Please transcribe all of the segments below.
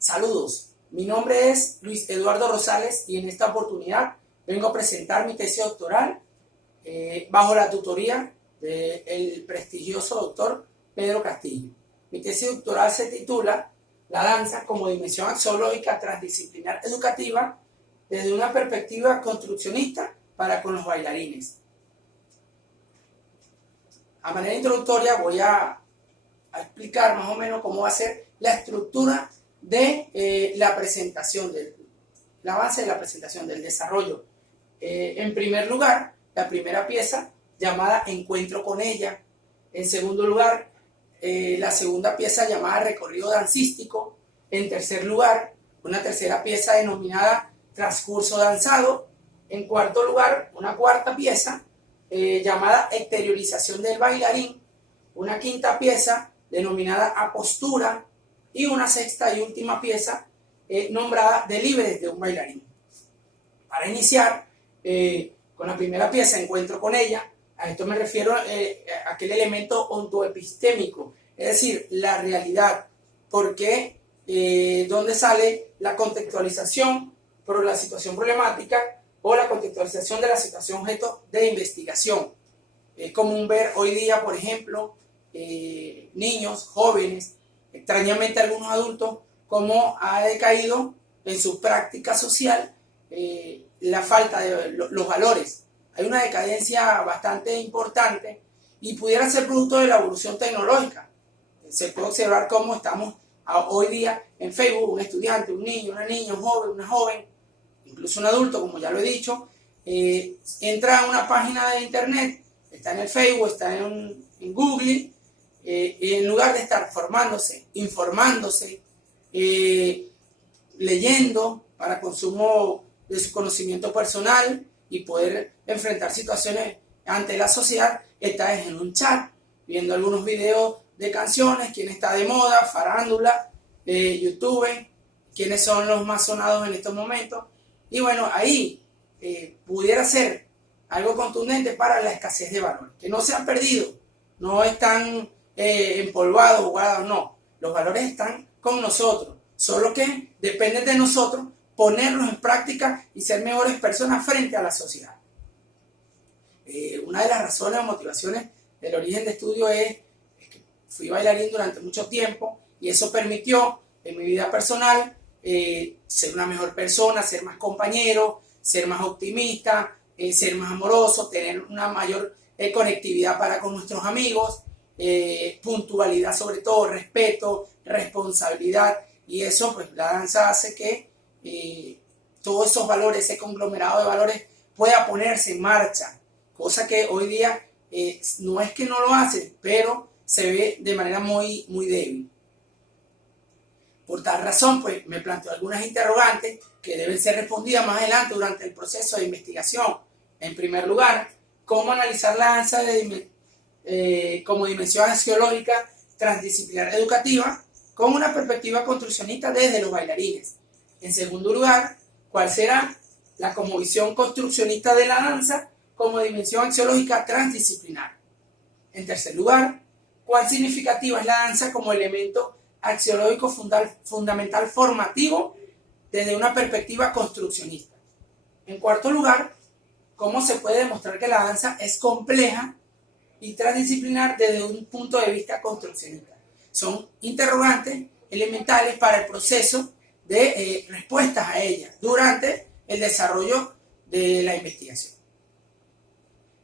Saludos, mi nombre es Luis Eduardo Rosales y en esta oportunidad vengo a presentar mi tesis doctoral bajo la tutoría del prestigioso doctor Pedro Castillo. Mi tesis doctoral se titula La danza como dimensión axiológica transdisciplinar educativa desde una perspectiva construccionista para con los bailarines. A manera introductoria voy a explicar más o menos cómo va a ser la estructura de la presentación, del avance de la presentación, del desarrollo. En primer lugar, la primera pieza llamada Encuentro con ella. En segundo lugar, la segunda pieza llamada Recorrido dancístico. En tercer lugar, una tercera pieza denominada Transcurso danzado. En cuarto lugar, una cuarta pieza llamada Exteriorización del bailarín. Una quinta pieza denominada Apostura. Y una sexta y última pieza nombrada Delibres de un bailarín. Para iniciar con la primera pieza, Encuentro con ella, a esto me refiero a aquel elemento ontoepistémico, es decir, la realidad, porque dónde sale la contextualización por la situación problemática o la contextualización de la situación objeto de investigación. Es común ver hoy día, por ejemplo, niños, jóvenes, extrañamente algunos adultos, cómo ha decaído en su práctica social la falta de los valores. Hay una decadencia bastante importante y pudiera ser producto de la evolución tecnológica. Se puede observar cómo estamos hoy día en Facebook, un estudiante, un niño, una niña, un joven, una joven, incluso un adulto, como ya lo he dicho, entra a una página de internet, está en el Facebook, está en Google, y en lugar de estar formándose, informándose, leyendo para consumo de su conocimiento personal y poder enfrentar situaciones ante la sociedad, está en un chat, viendo algunos videos de canciones, quién está de moda, farándula, YouTube, quiénes son los más sonados en estos momentos. Y bueno, ahí pudiera ser algo contundente para la escasez de valores, que no se han perdido, no están empolvados, jugados, no. Los valores están con nosotros, solo que depende de nosotros ponerlos en práctica y ser mejores personas frente a la sociedad. Una de las razones o motivaciones del origen de estudio es que fui bailarín durante mucho tiempo y eso permitió en mi vida personal ser una mejor persona, ser más compañero, ser más optimista, ser más amoroso, tener una mayor conectividad para con nuestros amigos, puntualidad sobre todo, respeto, responsabilidad, y eso pues la danza hace que todos esos valores, ese conglomerado de valores pueda ponerse en marcha, cosa que hoy día no es que no lo hace, pero se ve de manera muy, muy débil. Por tal razón, pues me planteo algunas interrogantes que deben ser respondidas más adelante durante el proceso de investigación. En primer lugar, ¿cómo analizar la danza como dimensión axiológica transdisciplinar educativa con una perspectiva construccionista desde los bailarines? En segundo lugar, ¿cuál será la cosmovisión construccionista de la danza como dimensión axiológica transdisciplinar? En tercer lugar, ¿cuán significativa es la danza como elemento axiológico fundamental formativo desde una perspectiva construccionista? En cuarto lugar, ¿cómo se puede demostrar que la danza es compleja y transdisciplinar desde un punto de vista construccionista? Son interrogantes elementales para el proceso de respuestas a ellas durante el desarrollo de la investigación.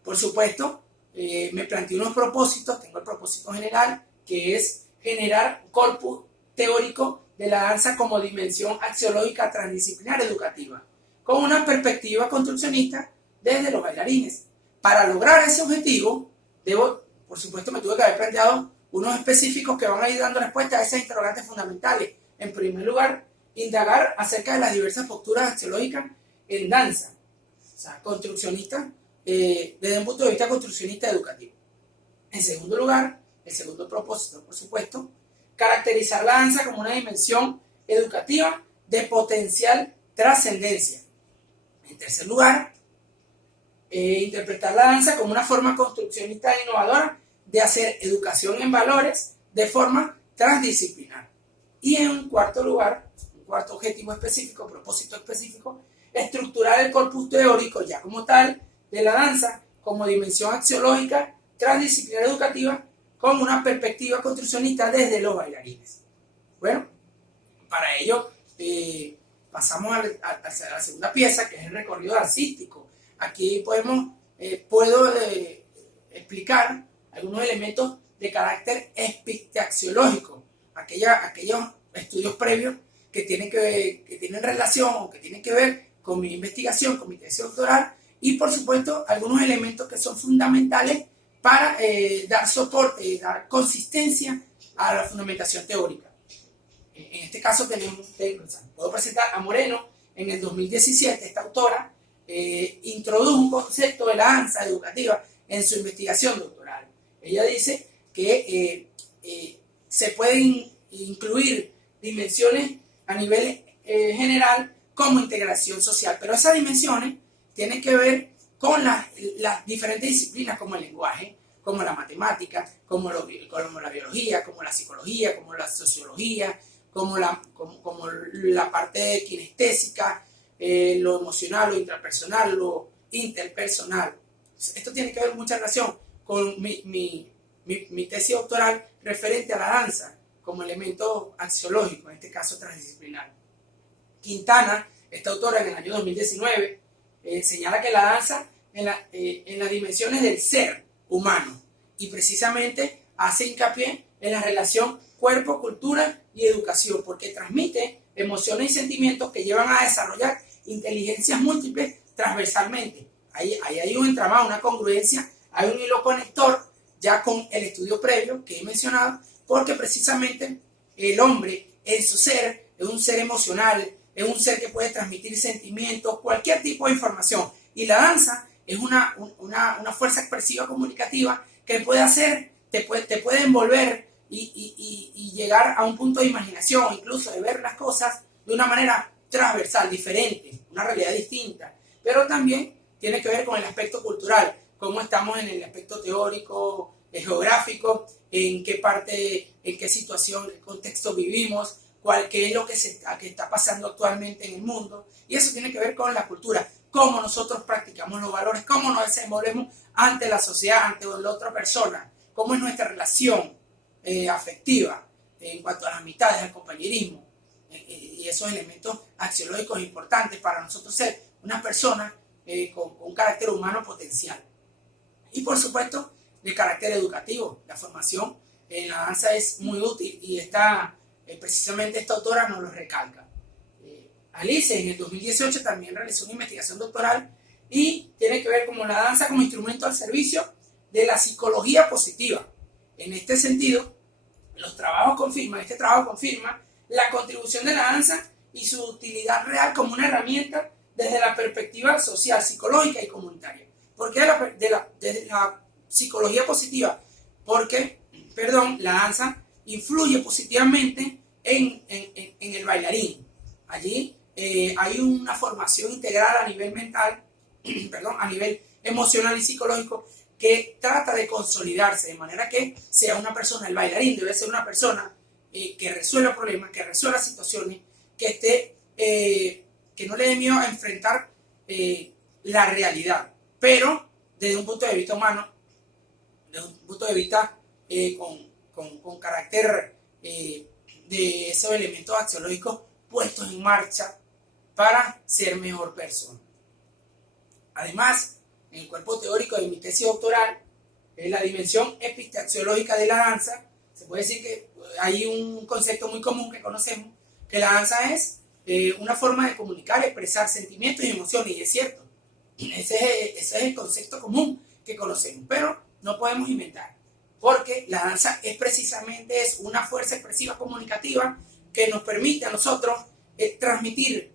Por supuesto, me planteé unos propósitos. Tengo el propósito general, que es generar un corpus teórico de la danza como dimensión axiológica transdisciplinar educativa, con una perspectiva construccionista desde los bailarines. Para lograr ese objetivo, por supuesto, me tuve que haber planteado unos específicos que van a ir dando respuesta a esas interrogantes fundamentales. En primer lugar, indagar acerca de las diversas posturas axiológicas en danza, o sea, construccionista, desde un punto de vista construccionista educativo. En segundo lugar, el segundo propósito, por supuesto, caracterizar la danza como una dimensión educativa de potencial trascendencia. En tercer lugar, interpretar la danza como una forma construccionista e innovadora de hacer educación en valores de forma transdisciplinar. Y en cuarto lugar, cuarto objetivo específico, propósito específico, estructurar el corpus teórico ya como tal de la danza como dimensión axiológica transdisciplinar educativa con una perspectiva construccionista desde los bailarines. Bueno, para ello pasamos a la segunda pieza, que es el recorrido artístico. Aquí puedo explicar algunos elementos de carácter epistaxiológico, aquellos estudios previos que tienen relación o que tienen que ver con mi investigación, con mi tesis doctoral, y por supuesto algunos elementos que son fundamentales para dar soporte, dar consistencia a la fundamentación teórica. En este caso puedo presentar a Moreno en el 2017, esta autora introdujo un concepto de la danza educativa en su investigación doctoral. Ella dice que se pueden incluir dimensiones a nivel general como integración social, pero esas dimensiones tienen que ver con las diferentes disciplinas como el lenguaje, como la matemática, como la biología, como la psicología, como la sociología, como la parte kinestésica, lo emocional, lo intrapersonal, lo interpersonal. Esto tiene que ver mucha relación con mi tesis doctoral referente a la danza como elemento axiológico, en este caso transdisciplinar. Quintana, esta autora en el año 2019, señala que la danza en las dimensiones del ser humano y precisamente hace hincapié en la relación cuerpo, cultura y educación, porque transmite emociones y sentimientos que llevan a desarrollar inteligencias múltiples transversalmente. Ahí hay un entramado, una congruencia, hay un hilo conector ya con el estudio previo que he mencionado, porque precisamente el hombre en su ser es un ser emocional, es un ser que puede transmitir sentimientos, cualquier tipo de información, y la danza es una fuerza expresiva comunicativa que te puede envolver y llegar a un punto de imaginación, incluso de ver las cosas de una manera transversal, diferente, una realidad distinta, pero también tiene que ver con el aspecto cultural, cómo estamos en el aspecto teórico, geográfico, en qué situación, qué contexto vivimos, qué es lo que está pasando actualmente en el mundo, y eso tiene que ver con la cultura, cómo nosotros practicamos los valores, cómo nos desenvolvemos ante la sociedad, ante la otra persona, cómo es nuestra relación afectiva en cuanto a las amistades, al compañerismo, y esos elementos axiológicos importantes para nosotros ser una persona con un carácter humano potencial. Y por supuesto, de carácter educativo, la formación en la danza es muy útil y precisamente esta autora nos lo recalca. Alice en el 2018 también realizó una investigación doctoral y tiene que ver como la danza como instrumento al servicio de la psicología positiva. En este sentido, este trabajo confirma la contribución de la danza y su utilidad real como una herramienta desde la perspectiva social, psicológica y comunitaria. ¿Por qué desde la psicología positiva? Porque, la danza influye positivamente en el bailarín. Allí hay una formación integral a nivel mental, a nivel emocional y psicológico, que trata de consolidarse de manera que sea una persona, el bailarín debe ser una persona que resuelva problemas, que resuelva situaciones, que no le dé miedo a enfrentar la realidad, pero desde un punto de vista humano, desde un punto de vista con carácter de esos elementos axiológicos puestos en marcha para ser mejor persona. Además, en el cuerpo teórico de mi tesis doctoral, la dimensión epistaxiológica de la danza, se puede decir que hay un concepto muy común que conocemos, que la danza es una forma de comunicar, expresar sentimientos y emociones, y es cierto, ese es el concepto común que conocemos, pero no podemos inventar, porque la danza es precisamente una fuerza expresiva comunicativa que nos permite a nosotros transmitir,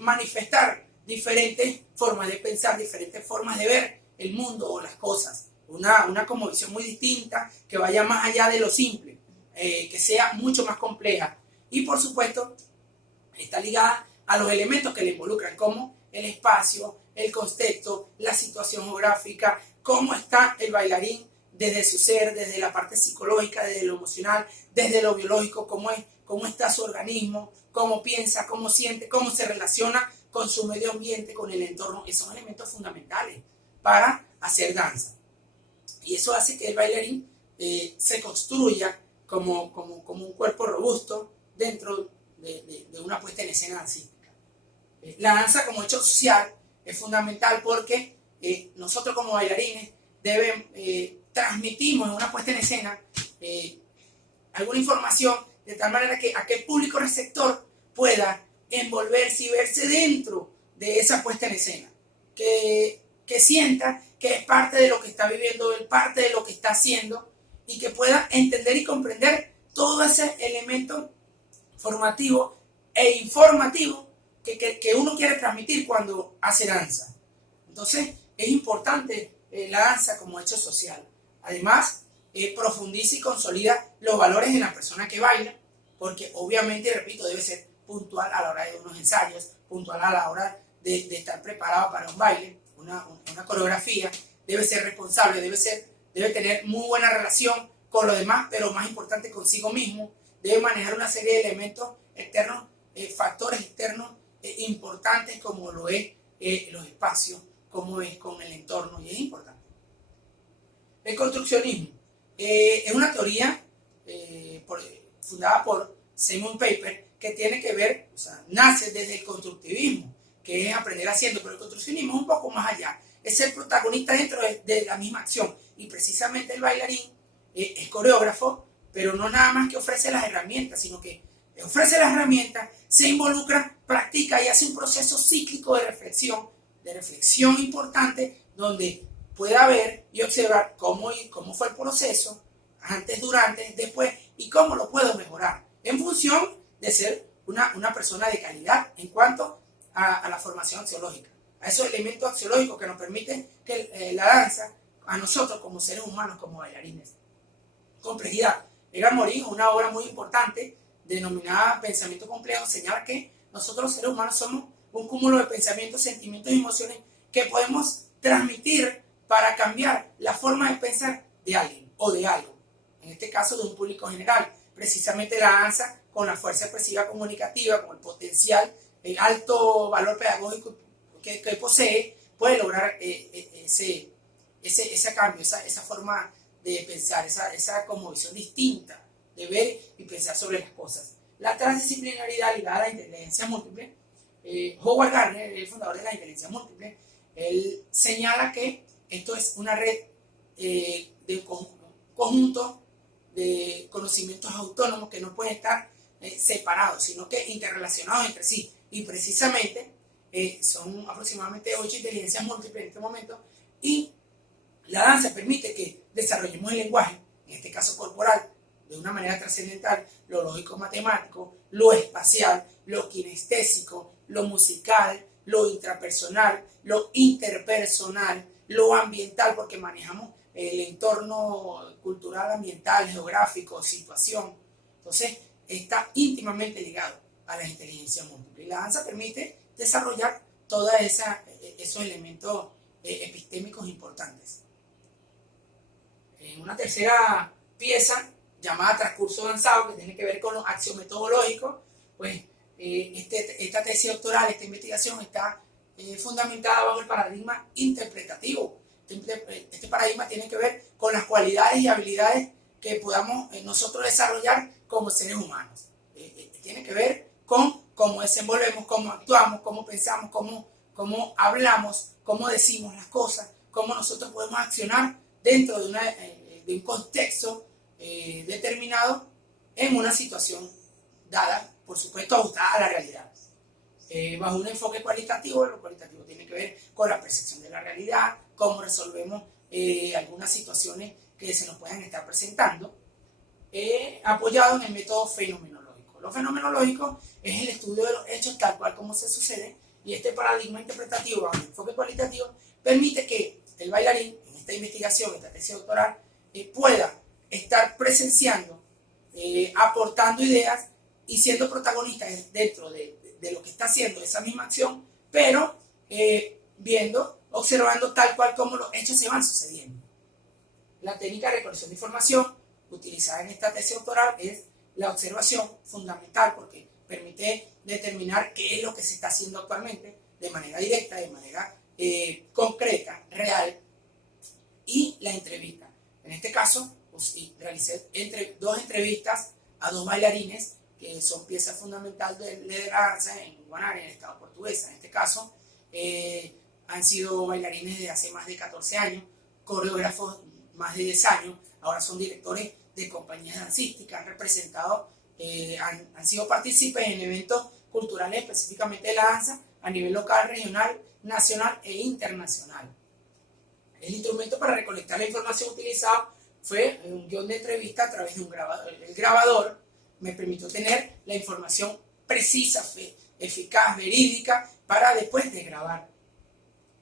manifestar diferentes formas de pensar, diferentes formas de ver el mundo o las cosas, una cosmovisión muy distinta, que vaya más allá de lo simple, que sea mucho más compleja, y por supuesto está ligada a los elementos que le involucran, como el espacio, el contexto, la situación geográfica, cómo está el bailarín desde su ser, desde la parte psicológica, desde lo emocional, desde lo biológico, cómo cómo está su organismo, cómo piensa, cómo siente, cómo se relaciona con su medio ambiente, con el entorno. Esos son elementos fundamentales para hacer danza. Y eso hace que el bailarín se construya como un cuerpo robusto dentro de una puesta en escena dancística. La danza como hecho social es fundamental porque nosotros como bailarines transmitimos en una puesta en escena alguna información de tal manera que aquel público receptor pueda envolverse y verse dentro de esa puesta en escena, que sienta que es parte de lo que está viviendo, es parte de lo que está haciendo y que pueda entender y comprender todo ese elemento formativo e informativo que uno quiere transmitir cuando hace danza. Entonces es importante la danza como hecho social. Además, profundiza y consolida los valores de la persona que baila, porque obviamente, repito, debe ser puntual a la hora de unos ensayos, puntual a la hora de estar preparado para un baile, una coreografía, debe ser responsable, debe tener muy buena relación con los demás, pero más importante consigo mismo, debe manejar una serie de elementos externos, factores externos importantes como lo es los espacios, como es con el entorno, y es importante. El construccionismo es una teoría fundada por Simon Paper que tiene que ver, o sea, nace desde el constructivismo, que es aprender haciendo, pero el construccionismo es un poco más allá, es ser protagonista dentro de la misma acción, y precisamente el bailarín es coreógrafo, pero no nada más que ofrece las herramientas, sino que ofrece las herramientas, se involucra, practica y hace un proceso cíclico de reflexión importante, donde pueda ver y observar cómo fue el proceso, antes, durante, después, y cómo lo puedo mejorar, en función de ser una persona de calidad en cuanto a la formación axiológica, a esos elementos axiológicos que nos permiten que la danza, a nosotros como seres humanos, como bailarines. Complejidad. Edgar Morin, una obra muy importante denominada Pensamiento Complejo, señala que nosotros los seres humanos somos un cúmulo de pensamientos, sentimientos y emociones que podemos transmitir para cambiar la forma de pensar de alguien o de algo, en este caso de un público general. Precisamente la danza, con la fuerza expresiva comunicativa, con el potencial, el alto valor pedagógico que posee, puede lograr ese cambio, esa forma de pensar, esa como visión distinta de ver y pensar sobre las cosas. La transdisciplinaridad ligada a la inteligencia múltiple, Howard Gardner, el fundador de la inteligencia múltiple, él señala que esto es una red de conjunto de conocimientos autónomos que no pueden estar separados, sino que interrelacionados entre sí. Y precisamente son aproximadamente 8 inteligencias múltiples en este momento, y la danza permite que desarrollemos el lenguaje, en este caso corporal, de una manera trascendental, lo lógico-matemático, lo espacial, lo kinestésico, lo musical, lo intrapersonal, lo interpersonal, lo ambiental, porque manejamos el entorno cultural, ambiental, geográfico, situación. Entonces, está íntimamente ligado a la inteligencia múltiple. Y la danza permite desarrollar todos esos elementos epistémicos importantes. En una tercera pieza llamada Transcurso Danzado, que tiene que ver con los axiometodológicos, pues esta tesis doctoral, esta investigación está fundamentada bajo el paradigma interpretativo. Este paradigma tiene que ver con las cualidades y habilidades que podamos nosotros desarrollar como seres humanos. Tiene que ver con cómo desenvolvemos, cómo actuamos, cómo pensamos, cómo hablamos, cómo decimos las cosas, cómo nosotros podemos accionar dentro de un contexto determinado en una situación dada, por supuesto, ajustada a la realidad. Bajo un enfoque cualitativo, lo cualitativo tiene que ver con la percepción de la realidad, cómo resolvemos algunas situaciones que se nos puedan estar presentando, apoyado en el método fenomenológico. Lo fenomenológico es el estudio de los hechos tal cual como se sucede, y este paradigma interpretativo bajo el enfoque cualitativo permite que el bailarín, en esta investigación, esta tesis doctoral, pueda estar presenciando, aportando ideas y siendo protagonista dentro de lo que está haciendo esa misma acción, pero viendo, observando tal cual como los hechos se van sucediendo. La técnica de recolección de información utilizada en esta tesis doctoral es la observación, fundamental porque permite determinar qué es lo que se está haciendo actualmente de manera directa, de manera concreta, real, y la entrevista. En este caso, pues, realicé dos entrevistas a dos bailarines que son pieza fundamental de la danza en Guanare, en el estado portugués. En este caso, han sido bailarines de hace más de 14 años, coreógrafos más de 10 años, ahora son directores de compañías dancísticas, han representado, han sido partícipes en eventos culturales específicamente de la danza a nivel local, regional, nacional e internacional. El instrumento para recolectar la información utilizado fue un guión de entrevista a través de un grabador. El grabador me permitió tener la información precisa, eficaz, verídica, para después de grabar.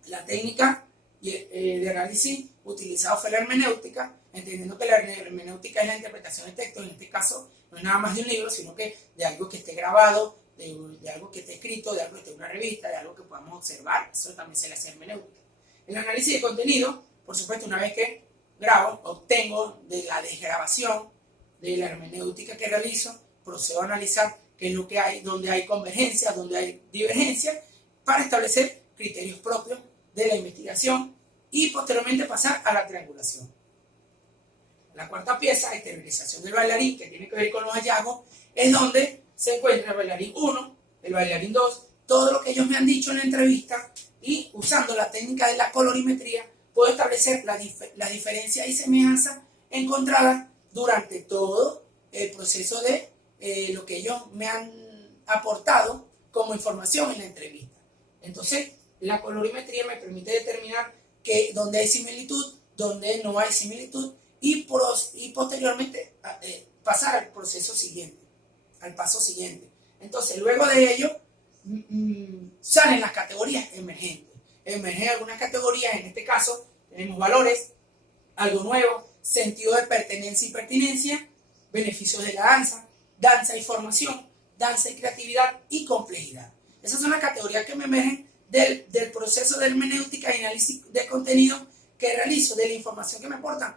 La técnica de análisis utilizada fue la hermenéutica, entendiendo que la hermenéutica es la interpretación de texto. En este caso no es nada más de un libro, sino que de algo que esté grabado, de algo que esté escrito, de algo que esté en una revista, de algo que podamos observar. Eso también se le hace hermenéutica. El análisis de contenido, por supuesto, una vez que grabo, obtengo de la desgrabación, de la hermenéutica que realizo, procedo a analizar qué es lo que hay, dónde hay convergencia, dónde hay divergencia, para establecer criterios propios de la investigación y posteriormente pasar a la triangulación. La cuarta pieza, exteriorización del bailarín, que tiene que ver con los hallazgos, es donde se encuentra el bailarín 1, el bailarín 2, todo lo que ellos me han dicho en la entrevista, y usando la técnica de la colorimetría puedo establecer la diferencia y semejanza encontradas durante todo el proceso de lo que ellos me han aportado como información en la entrevista. Entonces, la colorimetría me permite determinar que dónde hay similitud, dónde no hay similitud, y posteriormente pasar al proceso siguiente, al paso siguiente. Entonces, luego de ello, salen las categorías emergentes. Emergen algunas categorías, en este caso tenemos valores, algo nuevo, sentido de pertenencia y pertinencia, beneficios de la danza, danza y formación, danza y creatividad y complejidad. Esas son las categorías que me emergen del proceso de hermenéutica y análisis de contenido que realizo, de la información que me aportan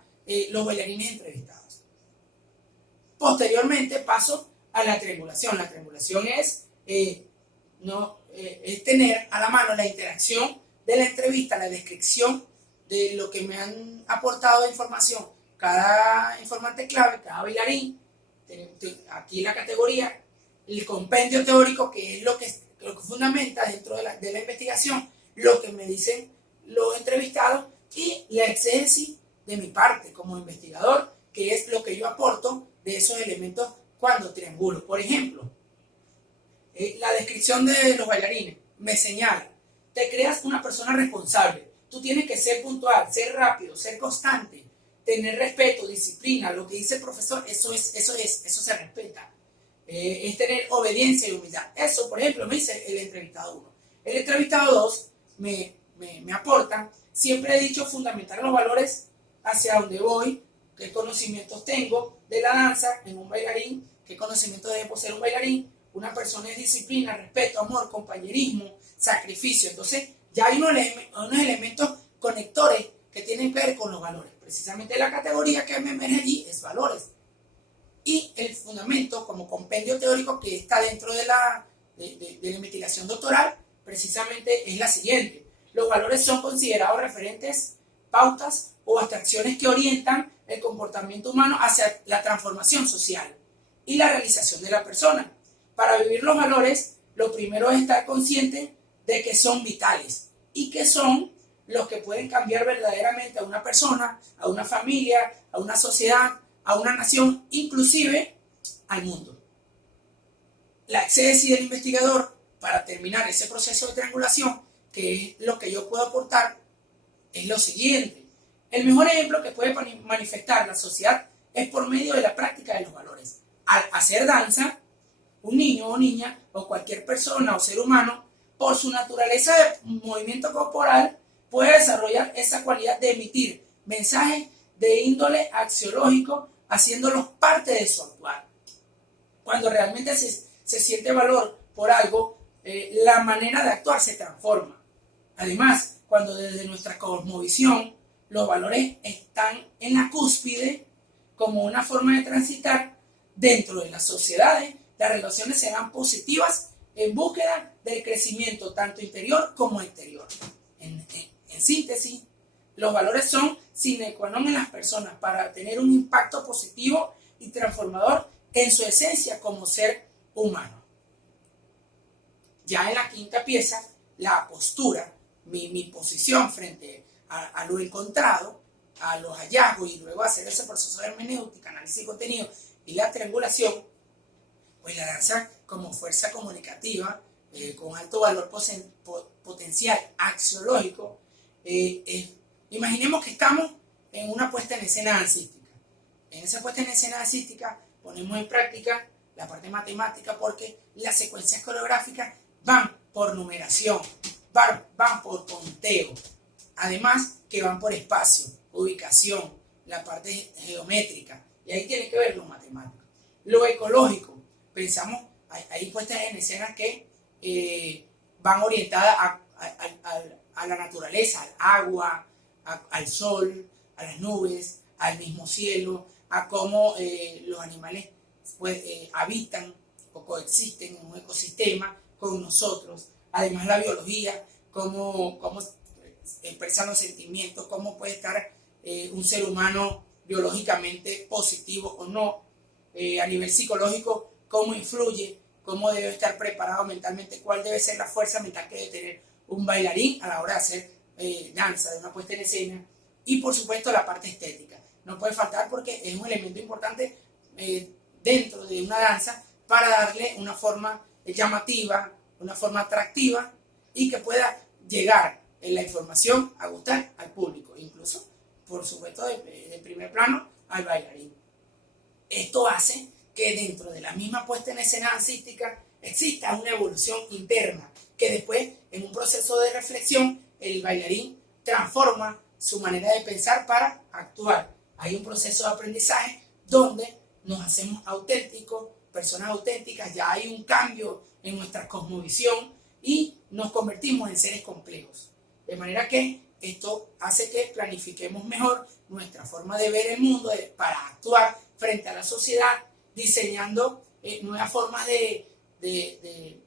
los bailarines entrevistados. Posteriormente paso a la triangulación. La triangulación es tener a la mano la interacción de la entrevista, la descripción de lo que me han aportado de información cada informante clave, cada bailarín. Aquí la categoría, el compendio teórico, que es lo que fundamenta dentro de la investigación, lo que me dicen los entrevistados, y la exégesis de mi parte como investigador, que es lo que yo aporto de esos elementos cuando triangulo. Por ejemplo, la descripción de los bailarines me señala: te creas una persona responsable, tú tienes que ser puntual, ser rápido, ser constante, tener respeto, disciplina. Lo que dice el profesor, eso se respeta. Es tener obediencia y humildad. Eso, por ejemplo, me dice el entrevistado 1. El entrevistado 2 me aporta: siempre he dicho fundamentar los valores hacia donde voy, qué conocimientos tengo de la danza en un bailarín, qué conocimiento debe poseer un bailarín. Una persona es disciplina, respeto, amor, compañerismo, sacrificio. Entonces ya hay unos elementos conectores que tienen que ver con los valores. Precisamente la categoría que me emerge allí es valores. Y el fundamento como compendio teórico que está dentro de la investigación doctoral precisamente es la siguiente: los valores son considerados referentes, pautas o abstracciones que orientan el comportamiento humano hacia la transformación social y la realización de la persona. Para vivir los valores, lo primero es estar consciente de que son vitales y que son los que pueden cambiar verdaderamente a una persona, a una familia, a una sociedad, a una nación, inclusive al mundo. La exégesis del investigador, para terminar ese proceso de triangulación, que es lo que yo puedo aportar, es lo siguiente: el mejor ejemplo que puede manifestar la sociedad es por medio de la práctica de los valores. Al hacer danza, un niño o niña o cualquier persona o ser humano, por su naturaleza de movimiento corporal, puede desarrollar esa cualidad de emitir mensajes de índole axiológico, haciéndolos parte de su actuar. Cuando realmente se siente valor por algo, la manera de actuar se transforma. Además, cuando desde nuestra cosmovisión los valores están en la cúspide como una forma de transitar, dentro de las sociedades, las relaciones serán positivas en búsqueda del crecimiento tanto interior como exterior. En síntesis, los valores son sine qua non en las personas para tener un impacto positivo y transformador en su esencia como ser humano. Ya en la quinta pieza, la postura, mi posición frente a lo encontrado, a los hallazgos y luego hacer ese proceso de hermenéutica, análisis de contenido y la triangulación, pues la danza como fuerza comunicativa, con alto valor potencial axiológico, imaginemos que estamos en una puesta en escena dancística. En esa puesta en escena dancística ponemos en práctica la parte matemática porque las secuencias coreográficas van por numeración, van por conteo, además que van por espacio, ubicación, la parte geométrica, y ahí tiene que ver lo matemático. Lo ecológico, pensamos, hay puestas en escena que van orientadas a la naturaleza, al agua, al sol, a las nubes, al mismo cielo, a cómo los animales pues, habitan o coexisten en un ecosistema con nosotros. Además la biología, cómo expresan los sentimientos, cómo puede estar un ser humano biológicamente positivo o no, a nivel psicológico, cómo influye, cómo debe estar preparado mentalmente, cuál debe ser la fuerza mental que debe tener un bailarín a la hora de hacer danza, de una puesta en escena, y por supuesto la parte estética. No puede faltar porque es un elemento importante dentro de una danza para darle una forma llamativa, una forma atractiva y que pueda llegar la información a gustar al público, incluso, por supuesto, de primer plano al bailarín. Esto hace que dentro de la misma puesta en escena dancística exista una evolución interna, que después, en un proceso de reflexión, el bailarín transforma su manera de pensar para actuar. Hay un proceso de aprendizaje donde nos hacemos auténticos, personas auténticas, ya hay un cambio en nuestra cosmovisión y nos convertimos en seres complejos. De manera que esto hace que planifiquemos mejor nuestra forma de ver el mundo para actuar frente a la sociedad, diseñando nuevas formas de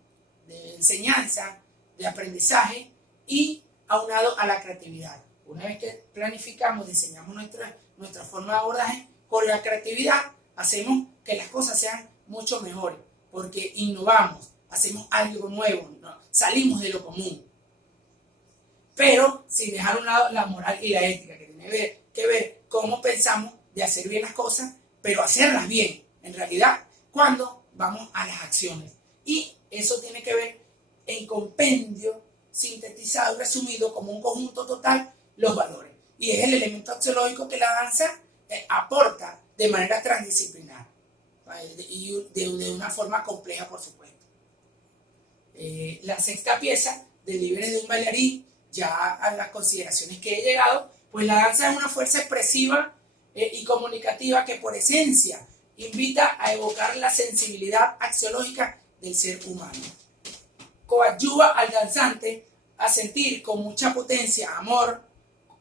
enseñanza, de aprendizaje y aunado a la creatividad. Una vez que planificamos, diseñamos nuestra forma de abordaje, con la creatividad hacemos que las cosas sean mucho mejores, porque innovamos, hacemos algo nuevo, ¿no? Salimos de lo común. Pero sin dejar a un lado la moral y la ética, que tiene que ver cómo pensamos de hacer bien las cosas, pero hacerlas bien, en realidad, cuando vamos a las acciones. Y eso tiene que ver en compendio, sintetizado y resumido como un conjunto total, los valores. Y es el elemento axiológico que la danza aporta de manera transdisciplinar, ¿vale? Y de una forma compleja, por supuesto. La sexta pieza, de Libres de un bailarín, ya a las consideraciones que he llegado, pues la danza es una fuerza expresiva y comunicativa que por esencia invita a evocar la sensibilidad axiológica del ser humano. Coadyuva al danzante a sentir con mucha potencia amor,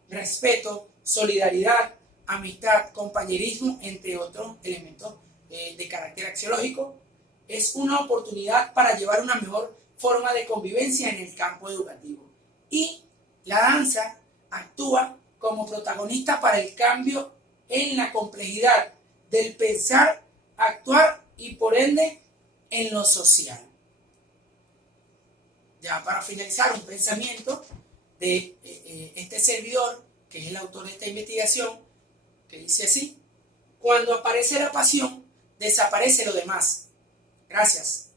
respeto, solidaridad, amistad, compañerismo, entre otros elementos de carácter axiológico. Es una oportunidad para llevar una mejor forma de convivencia en el campo educativo. Y la danza actúa como protagonista para el cambio en la complejidad del pensar, actuar y por ende en lo social. Ya para finalizar, un pensamiento de este servidor, que es el autor de esta investigación, que dice así: cuando aparece la pasión, desaparece lo demás. Gracias.